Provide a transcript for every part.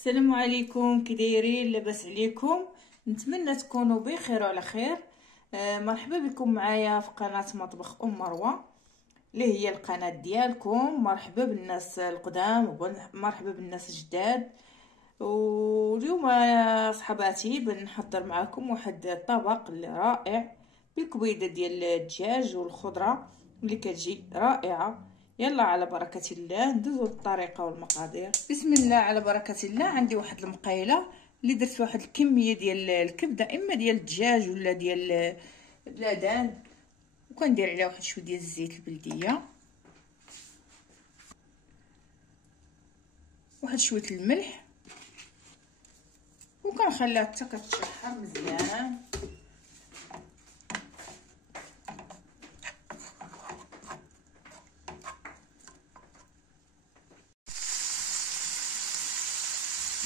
السلام عليكم، كي دايرين؟ لاباس عليكم؟ نتمنى تكونوا بخير وعلى خير. مرحبا بكم معايا في قناه مطبخ مروه اللي هي القناه ديالكم. مرحبا بالناس القدام ومرحبا بالناس الجداد. واليوم يا صحباتي بنحضر معكم واحد الطبق اللي رائع بالكبيده ديال الدجاج والخضره اللي كتجي رائعه. يلا على بركه الله ندوزو للطريقه والمقادير. بسم الله على بركه الله. عندي واحد المقيله اللي درت واحد الكميه ديال الكبده، اما ديال الدجاج ولا ديال البلادان، وكندير عليها واحد شويه ديال الزيت البلديه، واحد شويه الملح، وكنخليها حتى كتشحر مزيان.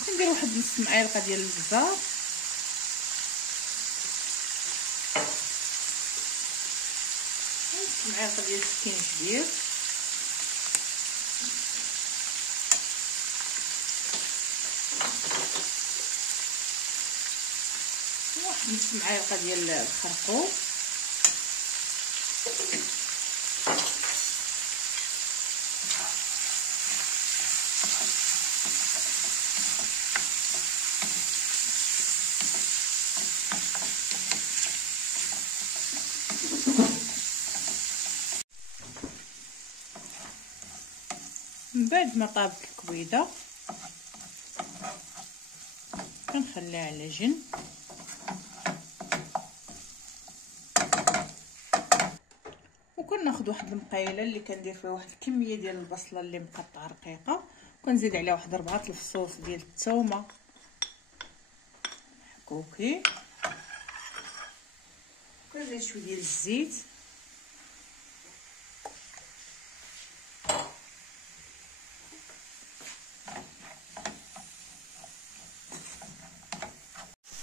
كندير واحد نص معلقه ديال البزار، نص معلقه ديال السكينجبير، واحد نص معلقه ديال الخرقوم، من بعد ما طابت الكبيده كنخليها على جنب. وكناخذ واحد المقيله اللي كندير فيها واحد الكميه ديال البصله اللي مقطعه رقيقه، وكنزيد عليها واحد 4 الفصوص ديال الثومه محكوكين، كنزيد شويه ديال الزيت،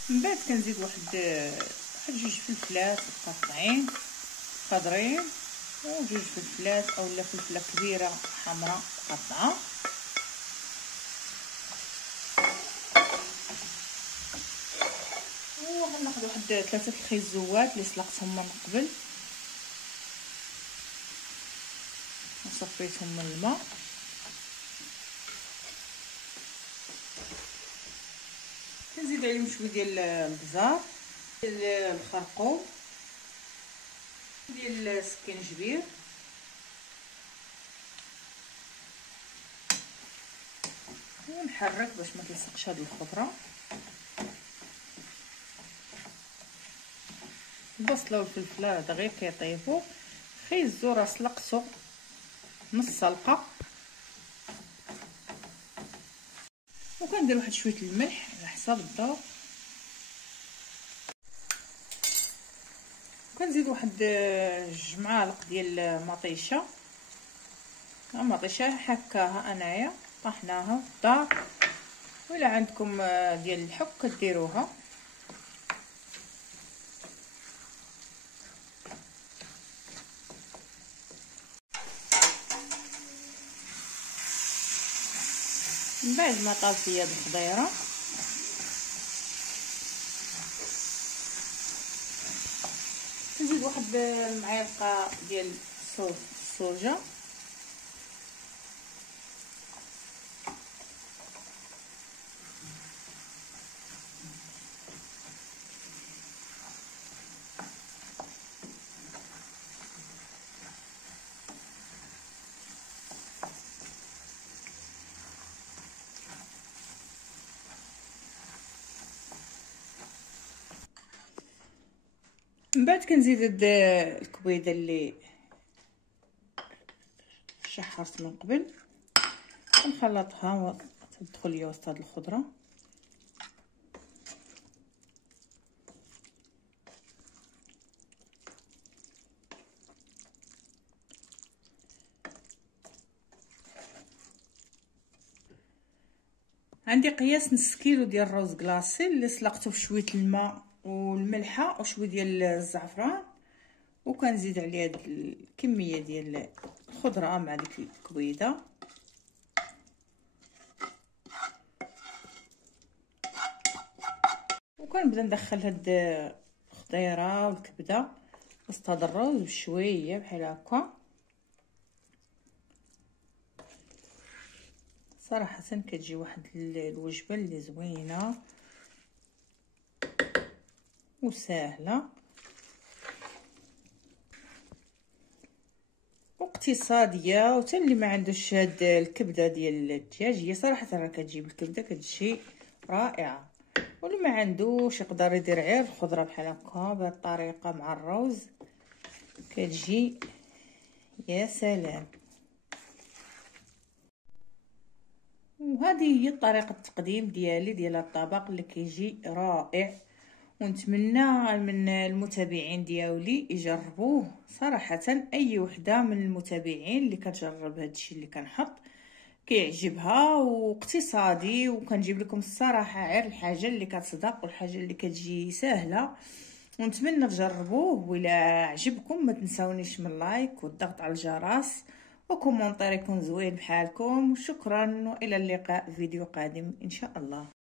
من بعد كنزيد واحد جوج فلفلات مقطعين خضرين، وجوج فلفلات اولا فلفله كبيره حمراء مقطعه، وغناخذ واحد 3 الخيزوات اللي سلقتهم من قبل وصفيتهم من الماء. كنزيد عليهم شويه ديال البزار، ديال الخرقوم، ديال السكينجبير، ونحرك باش ما تلصقش هاد الخضره. البصله والفلفله دغيا كيطيبوا، خيزو راه سلقتو نص سلقه، وكندير واحد شويه الملح على حساب الذوق، وكنزيد واحد 2 معالق ديال مطيشه حكاها انايا، طحناها في الدار، ولا عندكم ديال الحك كديروها. من بعد ما طابت ليا الخضيره نزيد واحد المعلقه ديال صوص الصوجه، من بعد كنزيد الكبيده اللي شحرت من قبل، كنخلطها وتدخل ليا وسط هاد الخضره. عندي قياس نص كيلو ديال الرز كلاصي اللي سلقته في شويه الماء والملحه وشويه ديال الزعفران، وكنزيد عليه هاد الكميه ديال الخضره مع ديك الكبيده، وكنبدا ندخل هاد الخضيره والكبده وسط هاد الروز بشويه بحال هكا. صراحه كتجي واحد الوجبه اللي زوينه وسهله واقتصاديه، وتا اللي ما عندوش هاد الكبده ديال الدجاج، هي صراحه راه كتجيب الكبده كتجي رائعه. واللي ما عندوش يقدر يدير غير الخضره بحال هكا بهذه الطريقه مع الروز كتجي يا سلام. وهذه هي طريقه التقديم ديالي ديال الطبق اللي كيجي رائع، ونتمنى من المتابعين ديالي يجربوه. صراحه اي وحده من المتابعين اللي كتجرب هادشي اللي كنحط كيعجبها، واقتصادي، وكنجيب لكم الصراحه غير الحاجه اللي كتصدق والحاجه اللي كتجي سهله، ونتمنى تجربوه. وإلا عجبكم ما تنساونيش من لايك والضغط على الجرس وكومونتير يكون زوين بحالكم. شكرا والى اللقاء في فيديو قادم ان شاء الله.